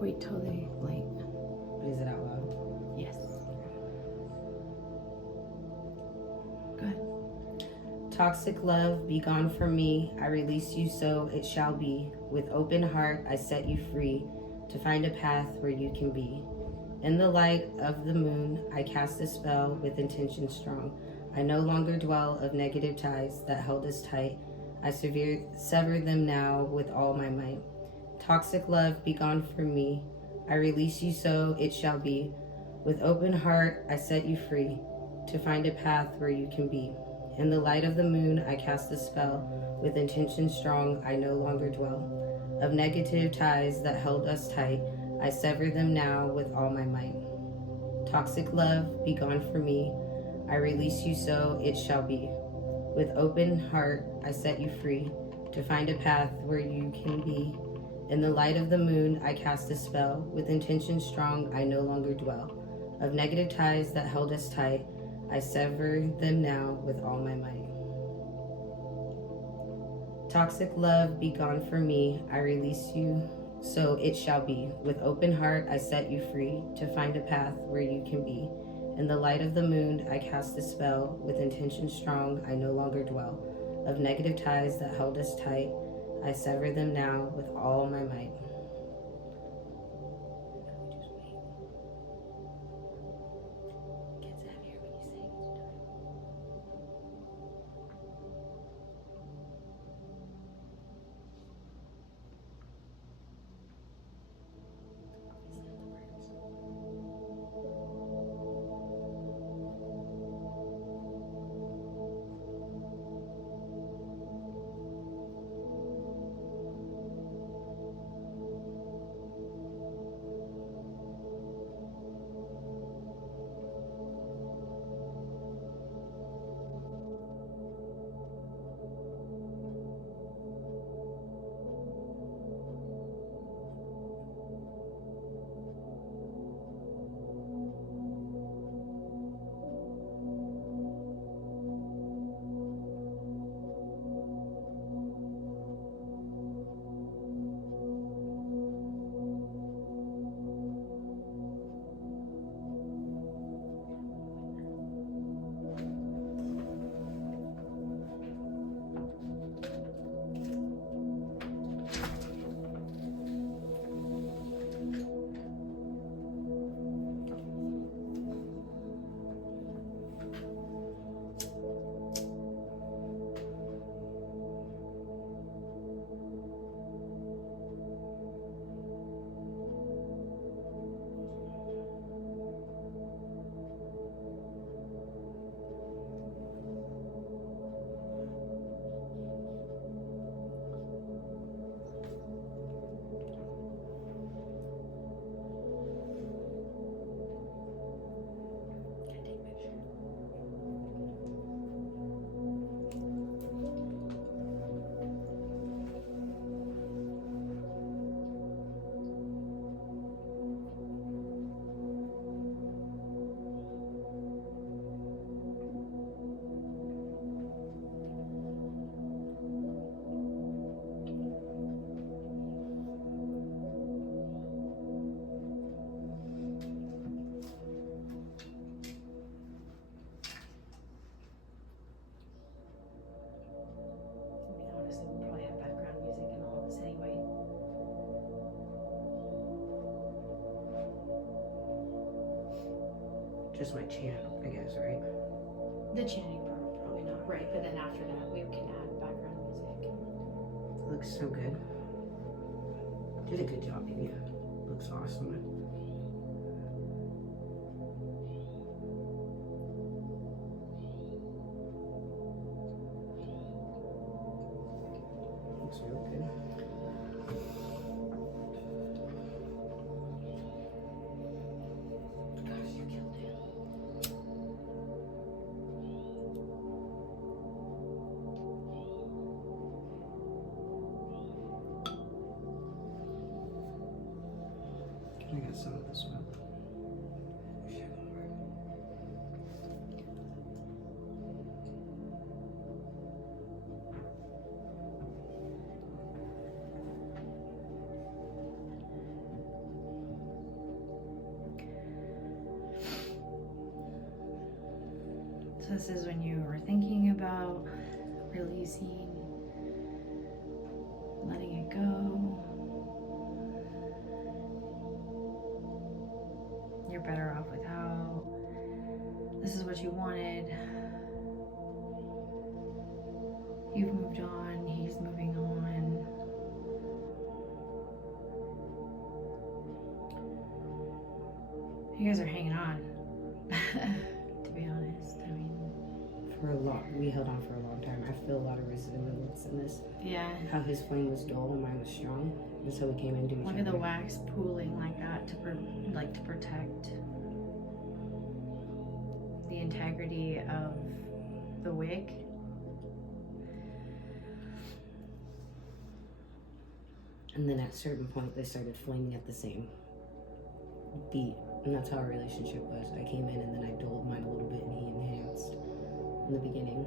Wait till they like. But is it out loud? Yes. Good. Toxic love, be gone from me. I release you, so it shall be. With open heart, I set you free to find a path where you can be. In the light of the moon, I cast a spell with intention strong. I no longer dwell of negative ties that held us tight. I sever them now with all my might. Toxic love, be gone from me. I release you, so it shall be. With open heart, I set you free to find a path where you can be. In the light of the moon, I cast a spell. With intention strong, I no longer dwell of negative ties that held us tight. I sever them now with all my might. Toxic love, be gone from me. I release you, so it shall be. With open heart, I set you free to find a path where you can be. In the light of the moon, I cast a spell. With intention strong, I no longer dwell of negative ties that held us tight. I sever them now with all my might. Toxic love, be gone from me. I release you, so it shall be. With open heart, I set you free to find a path where you can be. In the light of the moon, I cast a spell. With intention strong, I no longer dwell of negative ties that held us tight. I sever them now with all my might. Honestly, we'll probably have background music and all of this anyway. Just my chant, I guess, right? The chanting part, probably not, right? But then after that, we can add background music. It looks so good. Did a good job, baby. Looks awesome. Looks really good. Gosh, you killed it. I got some of this one. So this is when you were thinking about releasing, letting it go. You're better off without. This is what you wanted. You've moved on, he's moving on. You guys are hanging on, to be honest. I mean, we held on for a long time. I feel a lot of resilience in this. yeah. How his flame was dull and mine was strong, and so we came into each Look other. at the wax pooling like that to protect the integrity of the wick. And then at a certain point, they started flaming at the same beat, and that's how our relationship was. I came in and then I dulled mine a little bit, and he enhanced in the beginning.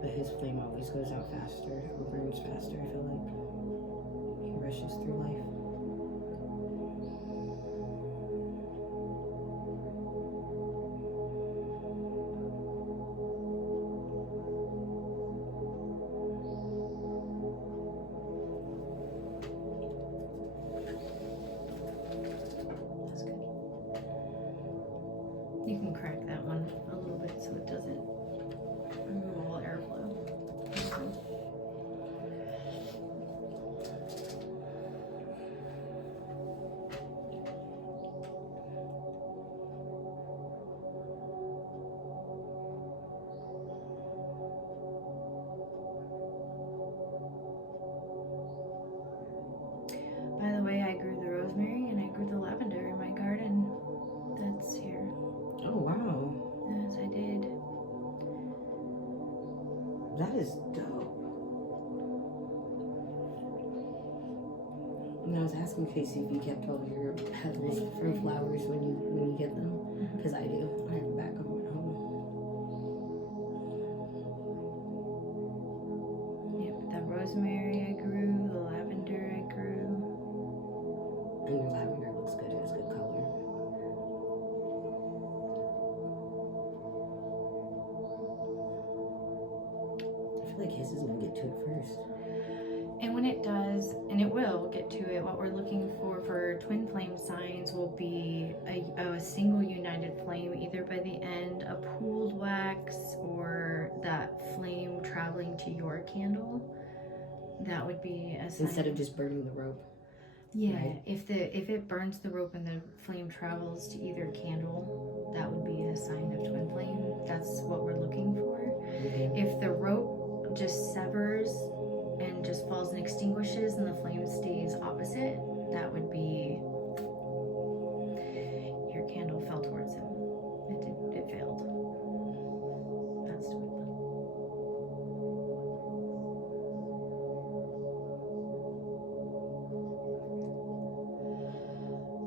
But his flame always goes out faster, or burns faster, I feel like. He rushes through life. That's good. You can crack that one a little bit so it doesn't remove all airflow. By the way, I grew the rosemary and I grew the lavender in my garden. That's here. Oh, wow. Yes, I did. That is dope. And I was asking Casey if you kept all of your petals from flowers when you get them, because I do. I have a back of them at home. Yep, the rosemary I grew, the lavender I grew. And your lavender looks good. It has good color. I feel like his is gonna get to it first. And when it does, and it will get to it, what we're looking for twin flame signs will be a single united flame, either by the end, a pooled wax, or that flame traveling to your candle. That would be a sign. Instead of just burning the rope. Yeah, right? if it burns the rope and the flame travels to either candle, that would be a sign of twin flame. That's what we're looking for. If the rope just severs and just falls and extinguishes and the flame stays opposite, that would be your candle fell towards him. It failed. That's twin flame.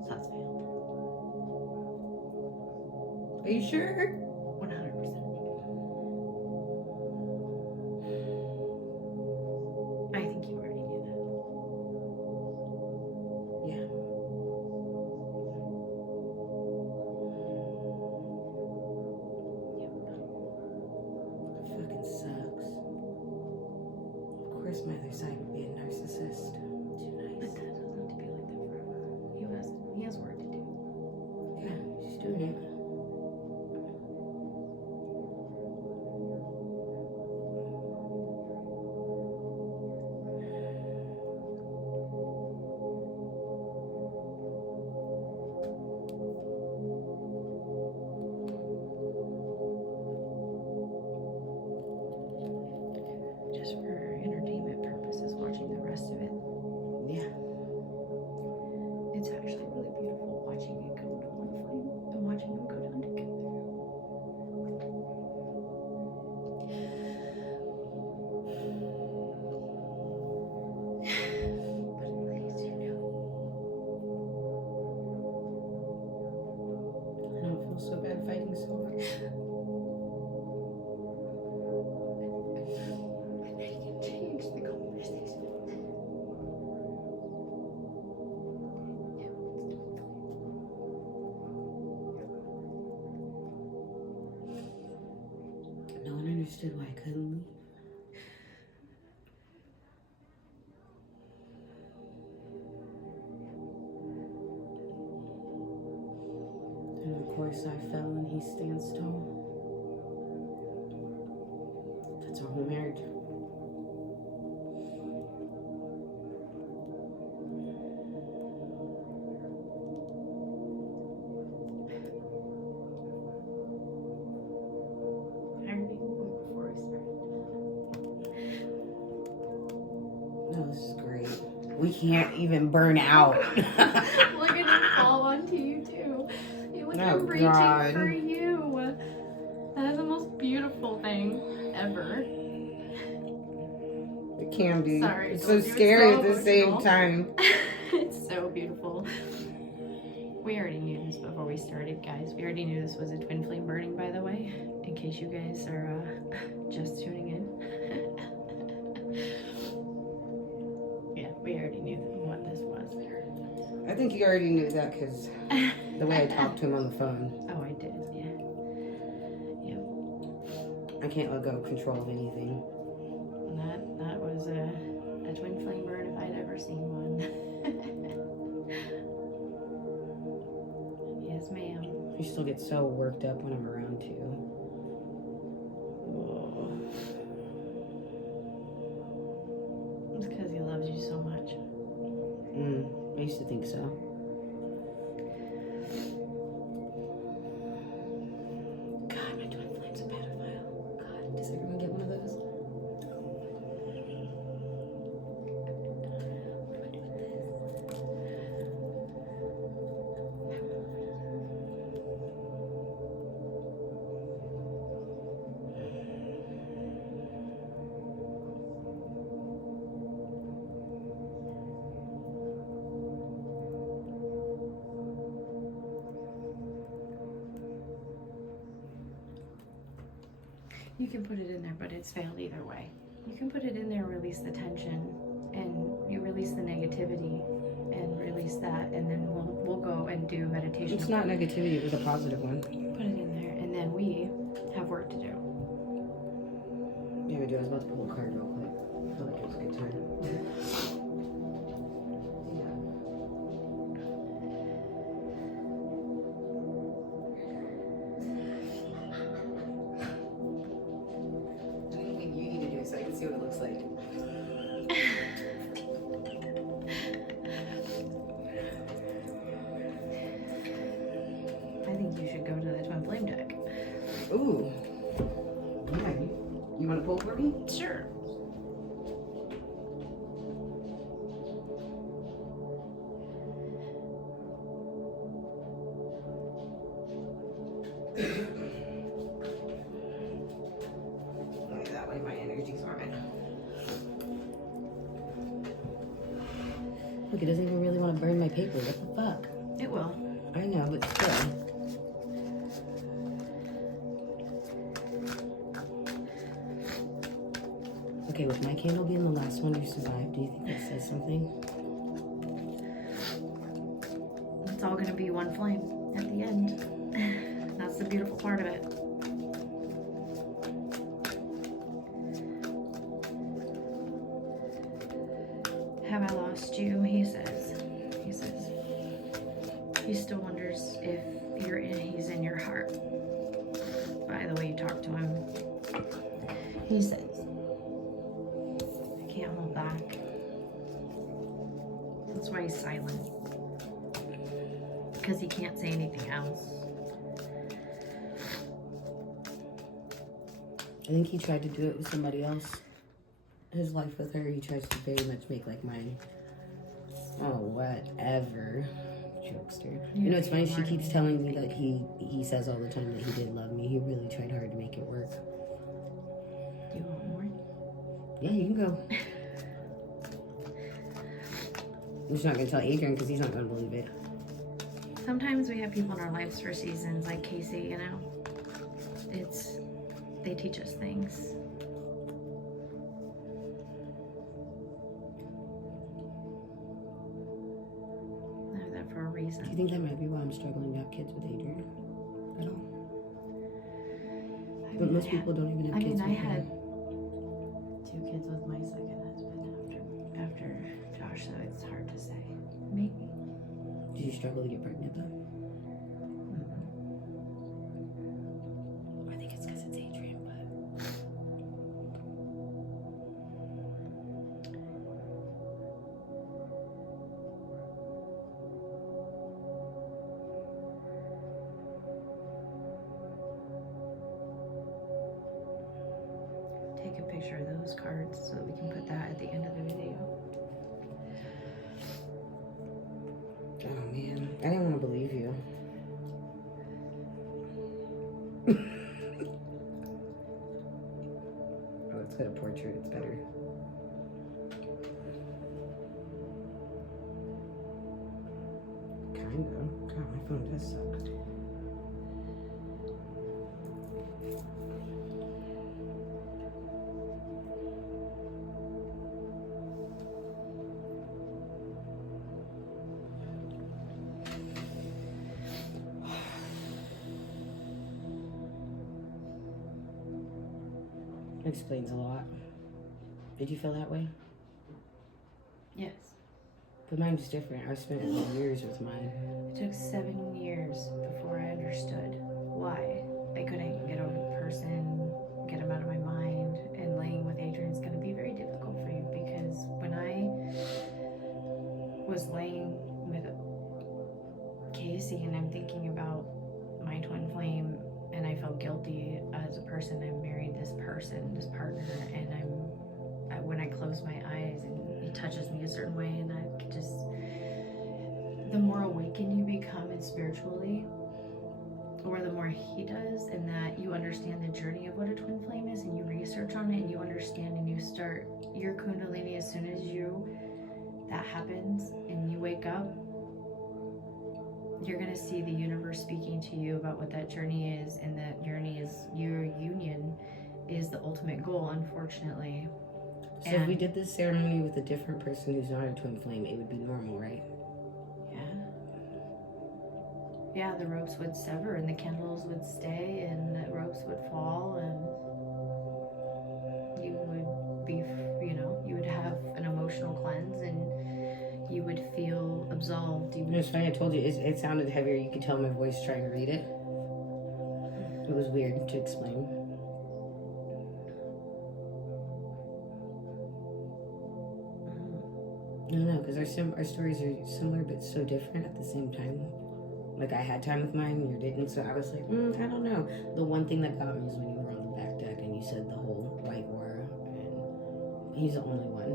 So that's failed. Are you sure? 100%. I think you already knew that. Yeah. Fucking sucks. Of course, my other side would be a narcissist. Too But nice. that doesn't have to be like that forever. He has work to do. Yeah, she's doing it. Just for entertainment purposes, watching the rest of it. I couldn't leave. And of course I fell and he stands tall. That's our whole marriage. I already went before we started. No, this is great. We can't even burn out. Look at it fall onto you too. You look Oh, I'm reaching God. for you. That is the most beautiful thing ever. It can be. Sorry, It's don't so do it scary so at the same emotional. time. It's so beautiful. We already knew this before we started, guys. We already knew this was a twin flame burning, by the way, in case you guys are just tuning in. Yeah, we already knew what this was. I think you already knew that because the way I talked to him on the phone. Oh, I did, yeah. I can't let go of control of anything. That was a twin flame burn if I'd ever seen one. Yes, ma'am. I still get so worked up when I'm around you. It's because he loves you so much. I used to think so. God, my twin flame's a pedophile. God, does everyone get one of those? You can put it in there, but it's failed either way. You can put it in there, release the tension, and you release the negativity, and release that, and then we'll go and do meditation. It's not negativity, it was a positive one. Put it in there, and then we have work to do. Yeah, we do. I was about to pull a card real quick. I feel like it was a good time. I think you need to do it so I can see what it looks like. I think you should go to the twin flame deck. Ooh. Yeah, you want to pull for me? Sure. That way my energy's on it. Look, it doesn't even really want to burn my paper. What the fuck? It will. I know, but still. Okay, with my candle being the last one to survive, do you think that says something? It's all gonna be one flame at the end. That's the beautiful part of it. Have I lost you? He says. He still wonders if he's in your heart. By the way you talk to him. He says, I can't hold back. That's why he's silent. Because he can't say anything else. I think he tried to do it with somebody else. His life with her, he tries to very much make like mine. Oh, whatever. Jokester. You know, it's funny, she keeps telling me that he says all the time that he did love me. He really tried hard to make it work. Do you want more? Yeah, you can go. I'm just not going to tell Adrian because he's not going to believe it. Sometimes we have people in our lives for seasons, like Casey, you know. They teach us things. They're there for a Do you reason. think that might be why I'm struggling to have kids with Adrian? At all? But most people don't even have kids with him. 2 kids with my second husband after Josh, so it's hard to say. Maybe. Did you struggle to get pregnant though? I think it's because it's Adrian, but Take a picture of those cards so that we can put that at the end of the video. oh man, I didn't want to believe you. Oh, it's got a portrait. It's better. Kind of. God, my phone does suck. Explains a lot. Did you feel that way? Yes. But mine was different. I spent years with mine. It took 7 years before I understood why I couldn't get over the person, get him out of my mind, and laying with Adrian's going to be very difficult for you because when I was laying with Casey and I'm thinking about my twin flame and I felt guilty as a person, I married this person, this partner, and when I close my eyes and he touches me a certain way and I could just, the more awakened you become and spiritually, or the more he does, and that you understand the journey of what a twin flame is and you research on it and you understand and you start your kundalini as soon as that happens and you wake up, you're going to see the universe speaking to you about what that journey is, and that journey is your union is the ultimate goal, unfortunately. So if we did this ceremony with a different person who's not a twin flame, it would be normal, right? Yeah, the ropes would sever and the candles would stay and the ropes would fall and you would be, you would have an emotional cleanse and you would feel absolved. It's funny, I told you, it sounded heavier. You could tell my voice trying to read it. It was weird to explain. No, because our stories are similar but so different at the same time. Like, I had time with mine and you didn't, so I was like, I don't know. The one thing that got me is when you were on the back deck and you said the whole white aura, and he's the only one.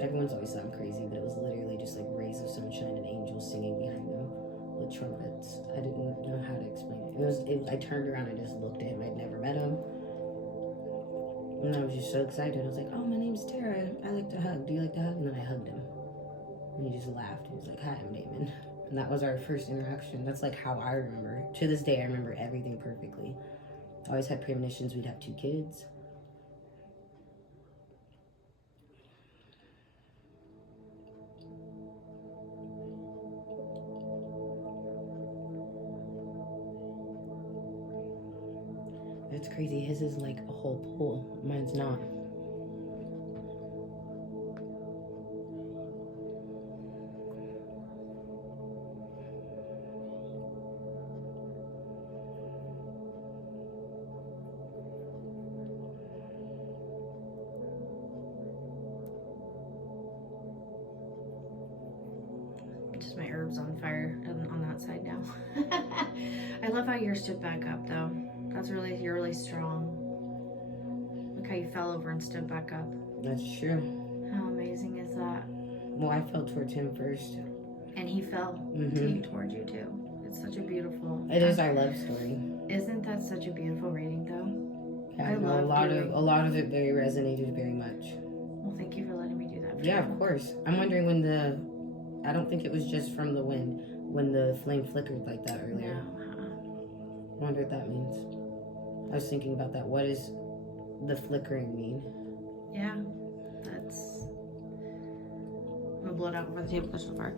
Everyone's always thought I'm crazy, but it was literally just like rays of sunshine and angels singing behind him with trumpets. I didn't know how to explain it. I turned around and just looked at him. I'd never met him. And I was just so excited. I was like, oh, my name's Tara. I like to hug. Do you like to hug? And then I hugged him. And he just laughed. He was like, hi, I'm Damon. And that was our first interaction. That's like how I remember. To this day, I remember everything perfectly. I always had premonitions we'd have 2 kids. That's crazy. His is like a whole pool. Mine's not. Just my herbs on fire on that side now. I love how yours stood back up though. You're really strong. Look how you fell over and stood back up. That's true. How amazing is that? Well, I fell towards him first. And he fell towards you too. It's such a beautiful. It is our love story. Isn't that such a beautiful reading though? Yeah, I know a lot of it very resonated very much. Well, thank you for letting me do that. Yeah, of course. I'm wondering I don't think it was just from the wind when the flame flickered like that earlier. No. I wonder what that means. I was thinking about that. What does the flickering mean? Yeah, that's. I'm gonna blow it out before the table touches the fire.